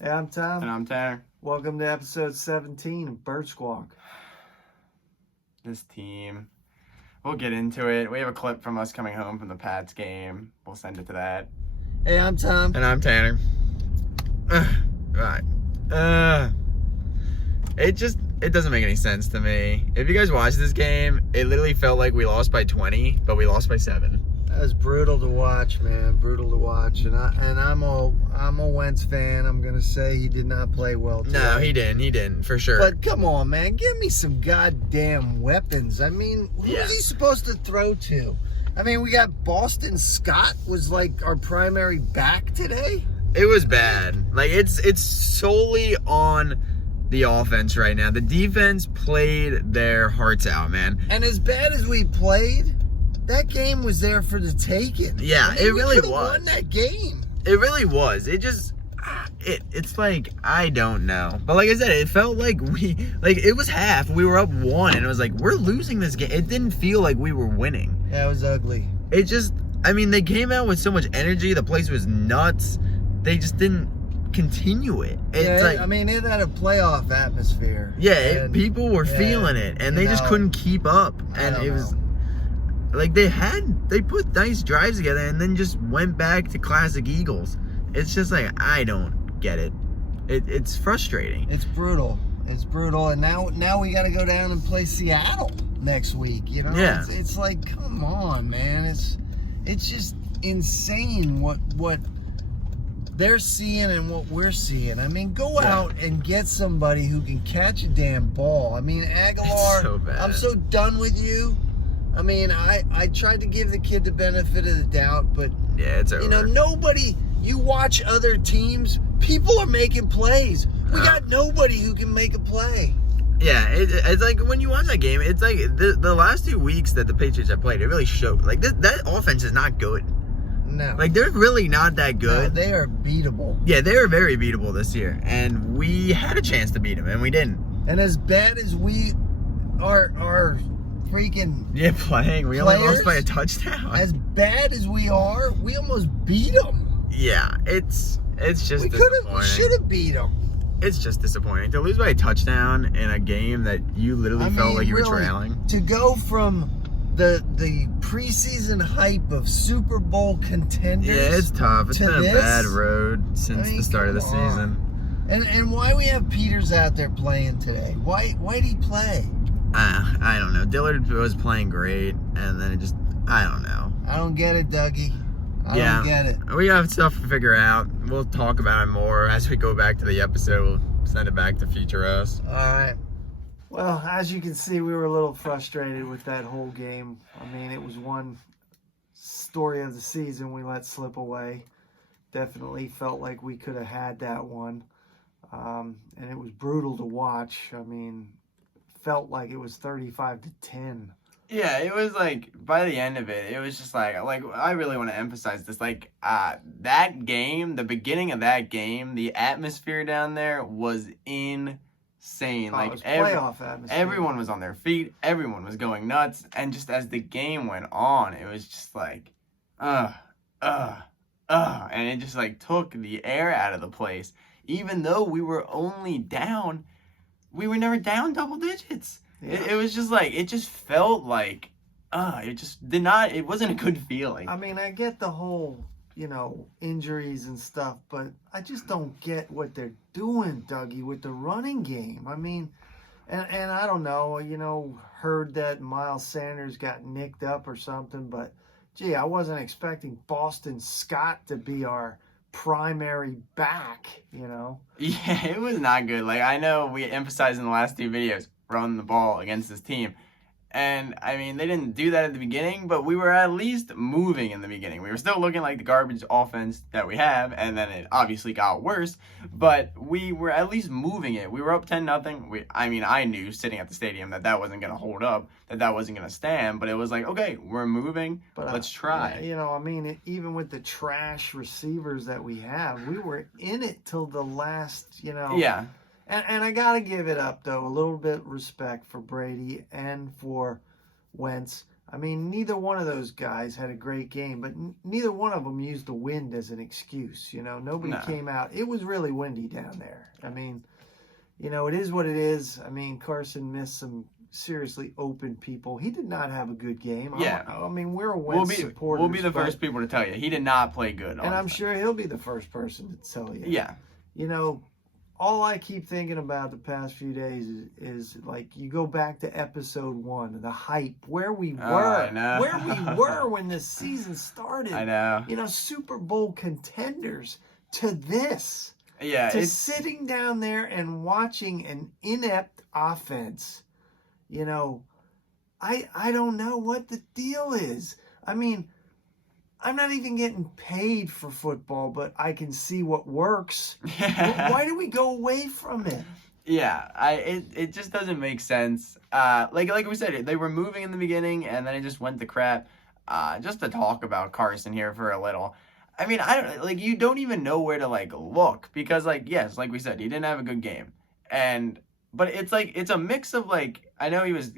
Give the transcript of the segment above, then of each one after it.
Hey, I'm Tom. And I'm Tanner. Welcome to episode 17 of Bird Squawk. This team, we'll get into it. We have a clip from us coming home from the Pats game. We'll send it to that. Hey, I'm Tom. And I'm Tanner. Right. It doesn't make any sense to me. If you guys watch this game, it literally felt like we lost by 20, but we lost by 7. That was brutal to watch, man. Brutal to watch. And I'm a Wentz fan. I'm gonna say he did not play well today. No, he didn't, for sure. But come on, man. Give me some goddamn weapons. I mean, who's he supposed to throw to? I mean, we got Boston Scott was like our primary back today. It was bad. Like, it's solely on the offense right now. The defense played their hearts out, man. And as bad as we played, that game was there for the taking. Yeah, I mean, it really we was. Won that game. It really was. It's like, I don't know. But like I said, it felt like it was half. We were up 1, and it was like, we're losing this game. It didn't feel like we were winning. Yeah, it was ugly. It just, I mean, they came out with so much energy. The place was nuts. They just didn't continue it. It's I mean, it had a playoff atmosphere. Yeah, people were feeling it, and they just couldn't keep up. And it was like they put nice drives together and then just went back to classic Eagles. It's just like, I don't get it. It's frustrating. It's brutal. It's brutal. And now we got to go down and play Seattle next week. You know, yeah. It's like, come on, man. It's just insane what they're seeing and what we're seeing. I mean, go out and get somebody who can catch a damn ball. I mean, Aguilar, so bad. I'm so done with you. I mean, I tried to give the kid the benefit of the doubt, but yeah, it's over. You know, nobody. You watch other teams, people are making plays. We got nobody who can make a play. Yeah, it's like when you watch that game, it's like the last 2 weeks that the Patriots have played, it really showed. Like, that offense is not good. No. Like, they're really not that good. No, they are beatable. Yeah, they are very beatable this year. And we had a chance to beat them, and we didn't. And as bad as we are freaking playing, we only lost by a touchdown. As bad as we are, we almost beat them. Yeah, it's just we disappointing. We should have beat them. It's just disappointing to lose by a touchdown in a game that you literally felt like you were trailing. To go from the preseason hype of Super Bowl contenders. Yeah, it's tough. It's been a bad road since the start of the season. And why we have Peters out there playing today? Why did he play? I don't know. Dillard was playing great, and then I don't know. I don't get it, Dougie. I don't get it. We have stuff to figure out. We'll talk about it more as we go back to the episode. We'll send it back to future us. All right. Well, as you can see, we were a little frustrated with that whole game. I mean, it was one story of the season we let slip away. Definitely felt like we could have had that one. And it was brutal to watch. I mean, felt like it was 35-10. Yeah, it was like, by the end of it, it was just like I really want to emphasize this. Like, that game, the beginning of that game, the atmosphere down there was insane. Like, it was playoff atmosphere. Everyone was on their feet. Everyone was going nuts. And just as the game went on, it was just like, and it just like took the air out of the place. Even though we were only down, we were never down double digits. Yeah. It was just like, it just felt like, it just did not, it wasn't a good feeling. I mean, I get the whole, injuries and stuff, but I just don't get what they're doing, Dougie, with the running game. I mean, and I don't know, heard that Miles Sanders got nicked up or something, but gee, I wasn't expecting Boston Scott to be our primary back, Yeah, it was not good. Like, I know we emphasized in the last 2 videos, run the ball against this team. And, I mean, they didn't do that at the beginning, but we were at least moving in the beginning. We were still looking like the garbage offense that we have, and then it obviously got worse, but we were at least moving it. We were up 10-0. I knew sitting at the stadium that wasn't going to hold up, that wasn't going to stand, but it was like, okay, we're moving, but let's try. Even with the trash receivers that we have, we were in it till the last, Yeah. And I got to give it up, though, a little bit respect for Brady and for Wentz. I mean, neither one of those guys had a great game, but neither one of them used the wind as an excuse. Nobody came out. It was really windy down there. I mean, it is what it is. I mean, Carson missed some seriously open people. He did not have a good game. Yeah. I mean, we're a Wentz supporters. We'll be the first people to tell you. He did not play good. And I'm sure he'll be the first person to tell you. Yeah. All I keep thinking about the past few days is like you go back to episode 1, the hype, where we were, I know. where we were when this season started. I know. Super Bowl contenders to this. Yeah. To sitting down there and watching an inept offense. I don't know what the deal is. I mean, I'm not even getting paid for football, but I can see what works. Why do we go away from it? Yeah, it just doesn't make sense. Like we said, they were moving in the beginning, and then it just went to crap. Just to talk about Carson here for a little. I mean, you don't even know where to look because yes, like we said, he didn't have a good game, but it's a mix of I know he was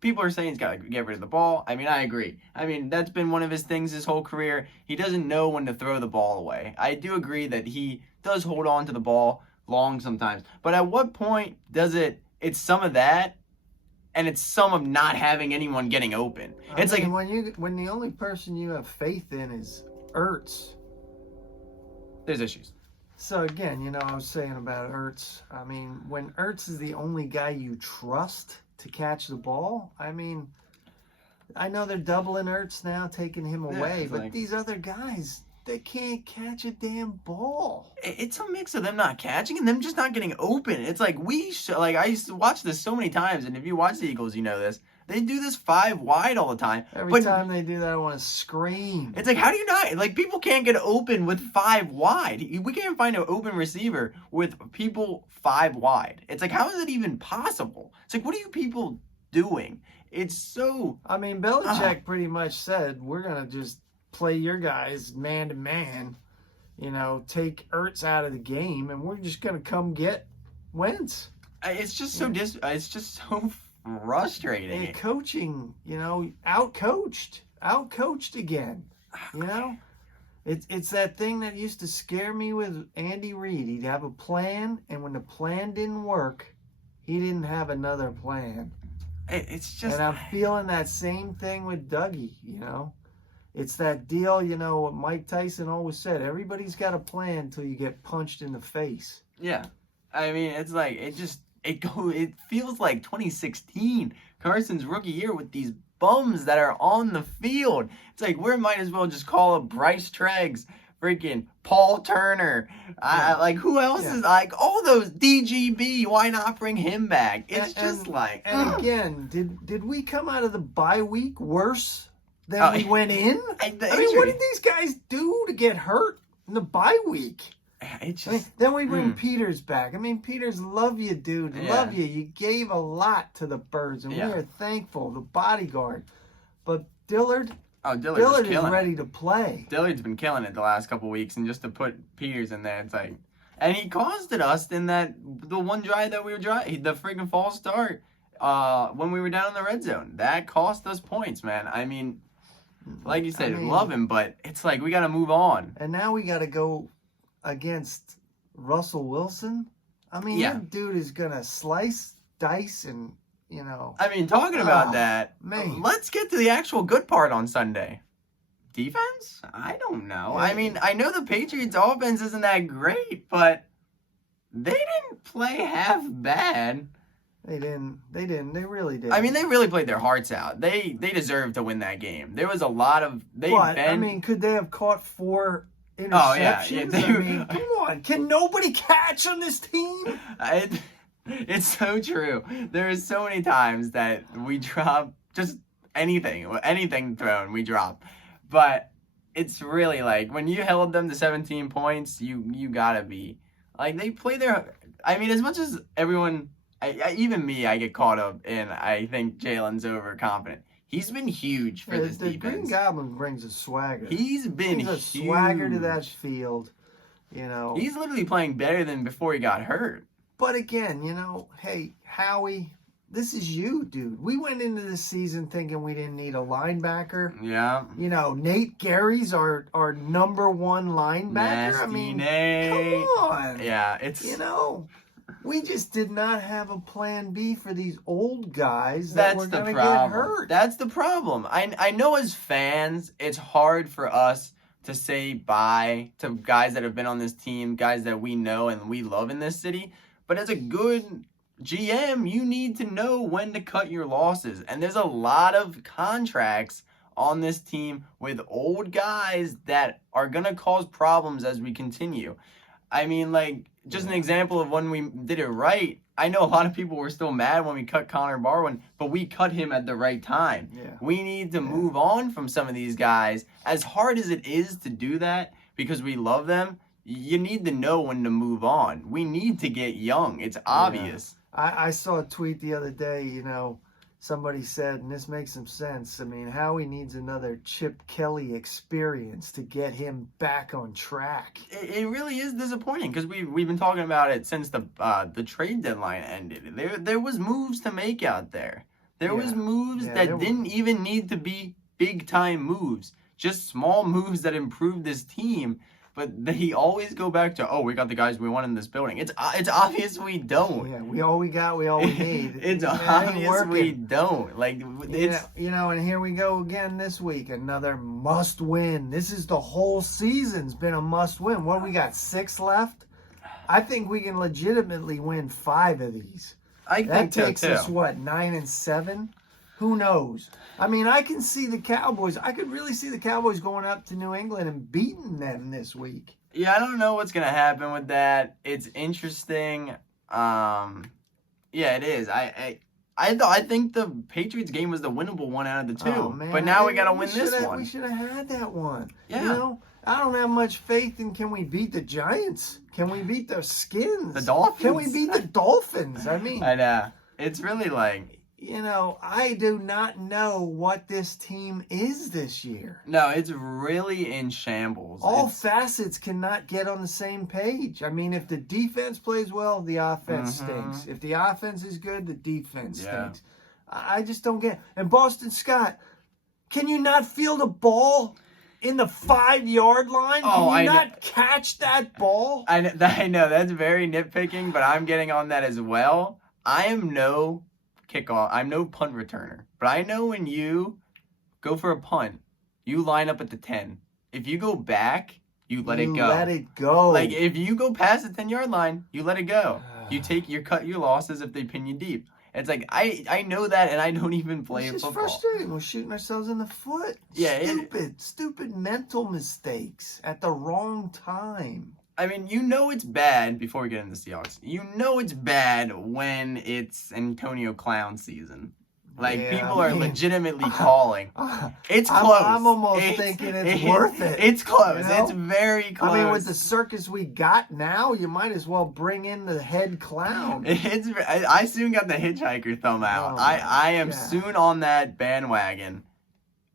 people are saying he's got to get rid of the ball. I mean, I agree. I mean, that's been one of his things his whole career. He doesn't know when to throw the ball away. I do agree that he does hold on to the ball long sometimes. But at what point does it's some of that and it's some of not having anyone getting open? It's when the only person you have faith in is Ertz. There's issues. So again, I was saying about Ertz. I mean, when Ertz is the only guy you trust to catch the ball, I mean, I know they're doubling Ertz now, taking him away, but these other guys, they can't catch a damn ball. It's a mix of them not catching and them just not getting open. It's I used to watch this so many times, and if you watch the Eagles, you know this. They do this 5 wide all the time. Every time they do that, I want to scream. It's how do you not? People can't get open with 5 wide. We can't find an open receiver with people 5 wide. It's how is it even possible? It's what are you people doing? It's so... I mean, Belichick pretty much said, we're going to just play your guys man to man, take Ertz out of the game, and we're just going to come get Wentz. It's just so frustrating. And coaching, outcoached again. It's that thing that used to scare me with Andy Reid. He'd have a plan, and when the plan didn't work, he didn't have another plan. It's just... And I'm feeling that same thing with Dougie, It's that deal, what Mike Tyson always said. Everybody's got a plan until you get punched in the face. Yeah. I mean, it's it feels like 2016, Carson's rookie year with these bums that are on the field. It's we might as well just call up Bryce Treggs, freaking Paul Turner. Who else is all those DGB? Why not bring him back? It's And again, did we come out of the bye week worse than we went in? I mean, what did these guys do to get hurt in the bye week? Then we bring Peters back. I mean, Peters, love you, dude. Love you. You gave a lot to the Birds, and we are thankful. The bodyguard. But Dillard is ready to play. Dillard's been killing it the last couple weeks, and just to put Peters in there, it's and he costed us in the one drive that we were driving, the freaking false start when we were down in the red zone. That cost us points, man. I mean, like you said, love him, but it's we got to move on. And now we got to go against Russell Wilson. I mean, that dude is going to slice, dice, and, I mean, talking about that, let's get to the actual good part on Sunday. Defense? I don't know. Yeah. I mean, I know the Patriots' offense isn't that great, but they didn't play half bad. They didn't. They really didn't. I mean, they really played their hearts out. They deserved to win that game. There was a lot of... I mean, could they have caught 4... interceptions? I mean, come on. Can nobody catch on this team? It's so true. There are so many times that we drop just anything thrown, we drop. But it's really when you held them to 17 points, you gotta be they play their... I mean, as much as everyone, even me, I get caught up in, I think Jalen's overconfident. He's been huge for this defense. The Green Goblin brings a swagger. He's been a swagger to that field, He's literally playing better than before he got hurt. But again, hey, Howie, this is you, dude. We went into the season thinking we didn't need a linebacker. Yeah. You know, Nate Gary's our number one linebacker. Nasty Nate. Come on. Yeah, it's You know, we just did not have a plan B for these old guys that were going to get hurt. That's the problem. I know as fans, it's hard for us to say bye to guys that have been on this team, guys that we know and we love in this city. But as a good GM, you need to know when to cut your losses. And there's a lot of contracts on this team with old guys that are going to cause problems as we continue. I mean, like, just an example of when we did it right. I know a lot of people were still mad when we cut Connor Barwin, but we cut him at the right time. Yeah. We need to move on from some of these guys. As hard as it is to do that because we love them, you need to know when to move on. We need to get young. It's obvious. I saw a tweet the other day, you know, somebody said, and this makes some sense, I mean, Howie needs another Chip Kelly experience to get him back on track. It really is disappointing because we've been talking about it since the trade deadline ended. There was moves to make out there. There was moves that didn't even need to be big-time moves. Just small moves that improved this team. But they always go back to, oh, we got the guys we want in this building. It's obvious we don't. Yeah, we all we got, we all we need. It's obvious we don't. Like, it's... You know, and here we go again this week. Another must win. This is the whole season's been a must win. What, we got 6 left? I think we can legitimately win 5 of these. That takes us, what, 9 and 7? Who knows? I mean, I can see the Cowboys. I could really see the Cowboys going up to New England and beating them this week. Yeah, I don't know what's going to happen with that. It's interesting. Yeah, it is. I think the Patriots game was the winnable one out of the 2. Oh, man. But now we got to win this one. We should have had that one. Yeah. You know, I don't have much faith in can we beat the Giants? Can we beat the Skins? The Dolphins? Can we beat the Dolphins? I mean, I know. It's really like... You know, I do not know what this team is this year. No, it's really in shambles. All facets cannot get on the same page. I mean, if the defense plays well, the offense stinks. If the offense is good, the defense stinks. I just don't get it. And Boston Scott, can you not field a ball in the 5-yard line? Can you not catch that ball? I know. That's very nitpicking, but I'm getting on that as well. I am no kickoff. I'm no punt returner. But I know when you go for a punt, you line up at the 10. If you go back, you let it go. Let it go. Like, if you go past the 10-yard line, you let it go. You cut your losses if they pin you deep. It's like, I know that, and I don't even play football. It's frustrating. We're shooting ourselves in the foot. Yeah. Stupid mental mistakes at the wrong time. I mean, you know it's bad before we get into the Seahawks. You know it's bad when it's Antonio Clown season. Like, people are legitimately calling. It's close. I'm almost thinking it's worth it. It's close. You know? It's very close. I mean, with the circus we got now, you might as well bring in the head clown. I soon got the hitchhiker thumb out. I am soon on that bandwagon.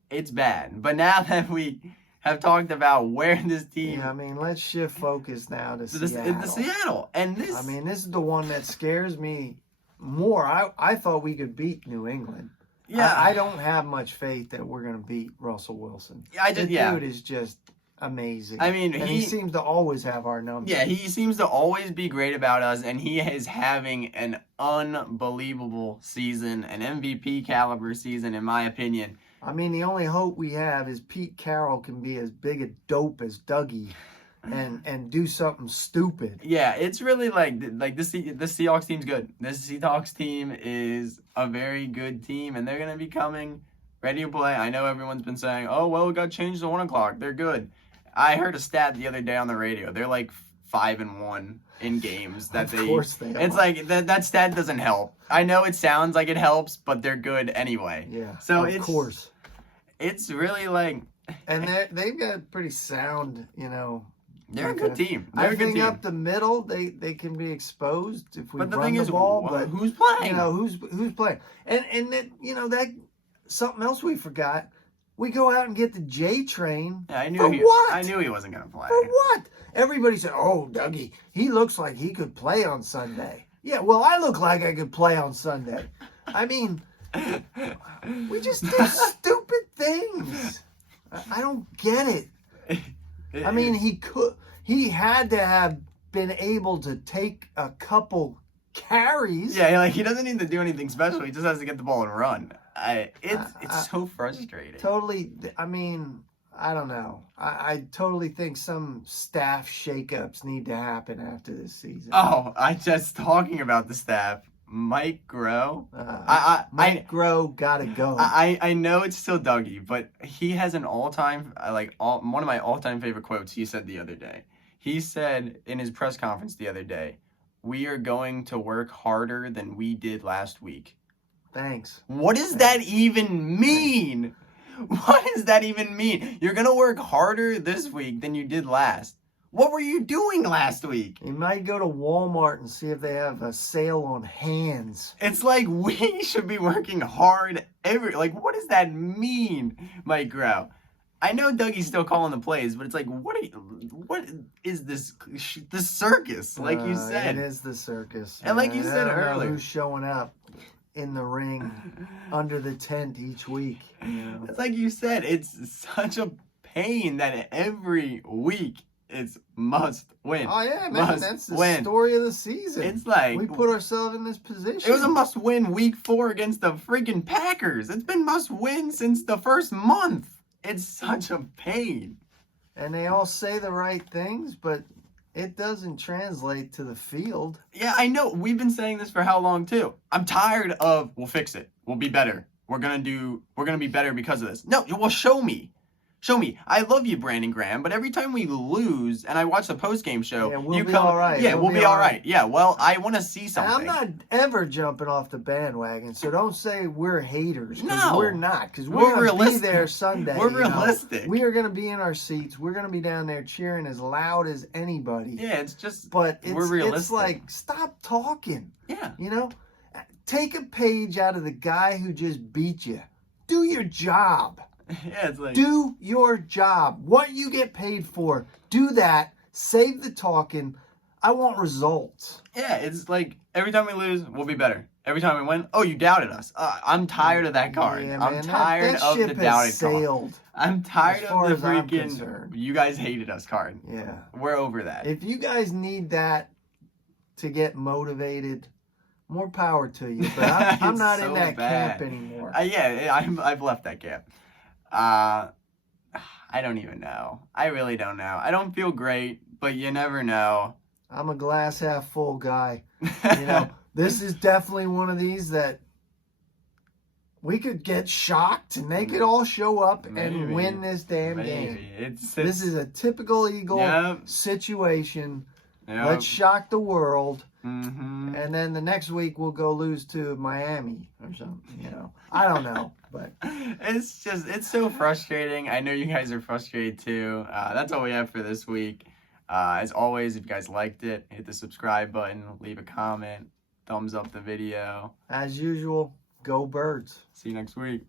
It's bad. But now that we have talked about where this team... Yeah, I mean, let's shift focus now to Seattle. Seattle. And this... I mean, this is the one that scares me more. I thought we could beat New England. Yeah. I don't have much faith that we're going to beat Russell Wilson. The dude is just amazing. I mean, he seems to always have our number. Yeah, he seems to always be great about us, and he is having an unbelievable season, an MVP caliber season, in my opinion. I mean, the only hope we have is Pete Carroll can be as big a dope as Dougie and do something stupid. Yeah, it's really like the Seahawks team's good. This Seahawks team is a very good team, and they're going to be coming ready to play. I know everyone's been saying, oh, well, it got changed to 1 o'clock. They're good. I heard a stat the other day on the radio. They're like 5-1 in games that Of course they are. It's like that stat doesn't help. I know it sounds like it helps, but they're good anyway. Yeah. So of course. It's really like, and they've got pretty sound, you know. They're a good team. I think up the middle they can be exposed if we run the ball. But who's playing? You know, who's playing? And that, you know, that something else we forgot. We go out and get the J train. Yeah, I knew he wasn't gonna play. For what? Everybody said, "Oh, Dougie, he looks like he could play on Sunday." Yeah, well, I look like I could play on Sunday. I mean, we just do stupid things. I don't get it. I mean, he had to have been able to take a couple carries. Yeah, like he doesn't need to do anything special. He just has to get the ball and run. It's so frustrating. Totally. I mean, I don't know. I totally think some staff shakeups need to happen after this season. Oh, I just talking about the staff. Mike Groh. Mike Groh gotta go. I know it's still Dougie, but he has an all-time one of my all-time favorite quotes he said the other day. He said in his press conference the other day, "We are going to work harder than we did last week." Thanks. What does that even mean? What does that even mean? You're going to work harder this week than you did last. What were you doing last week? You might go to Walmart and see if they have a sale on hands. It's like we should be working hard what does that mean, Mike Groh? I know Dougie's still calling the plays, but it's like, what is this circus? Like you said. It is the circus. And like you said I don't know earlier. who's showing up in the ring under the tent each week. You know? It's like you said, it's such a pain that every week it's must win. Oh yeah, man, that's the story of the season. It's like we put ourselves in this position. It was a must win week 4 against the freaking Packers. It's been must win since the first month. It's such a pain. And they all say the right things, but it doesn't translate to the field. Yeah, I know. We've been saying this for how long too? I'm tired of we'll fix it. We'll be better. We're gonna be better because of this. No, well, show me. Show me. I love you, Brandon Graham, but every time we lose and I watch the post-game show, we'll be all right. Yeah, we'll be all right. Yeah, well, I want to see something. And I'm not ever jumping off the bandwagon, so don't say we're haters. No. We're not, because we're going to be there Sunday. We're realistic. We are going to be in our seats. We're going to be down there cheering as loud as anybody. Yeah, it's just, but we're realistic. It's like, stop talking. Yeah. You know? Take a page out of the guy who just beat you. Do your job. Yeah, it's like, do your job. What you get paid for, do that. Save the talking. I want results. Yeah, it's like every time we lose, we'll be better. Every time we win, oh, you doubted us. I'm tired of that card. Yeah, I'm tired of the doubted card. I'm tired of the freaking you guys hated us card. Yeah. We're over that. If you guys need that to get motivated, more power to you. But I'm not in that camp anymore. I've left that camp. I don't even know. I really don't know. I don't feel great, but you never know. I'm a glass half full guy. You know, this is definitely one of these that we could get shocked and they could all show up and win this damn game. This is a typical Eagle situation. Yep. Let's shock the world. Mm-hmm. And then the next week we'll go lose to Miami or something, you know. I don't know, but it's so frustrating. I know you guys are frustrated too. That's all we have for this week. As always, if you guys liked it, hit the subscribe button, leave a comment, thumbs up the video. As usual, go Birds. See you next week.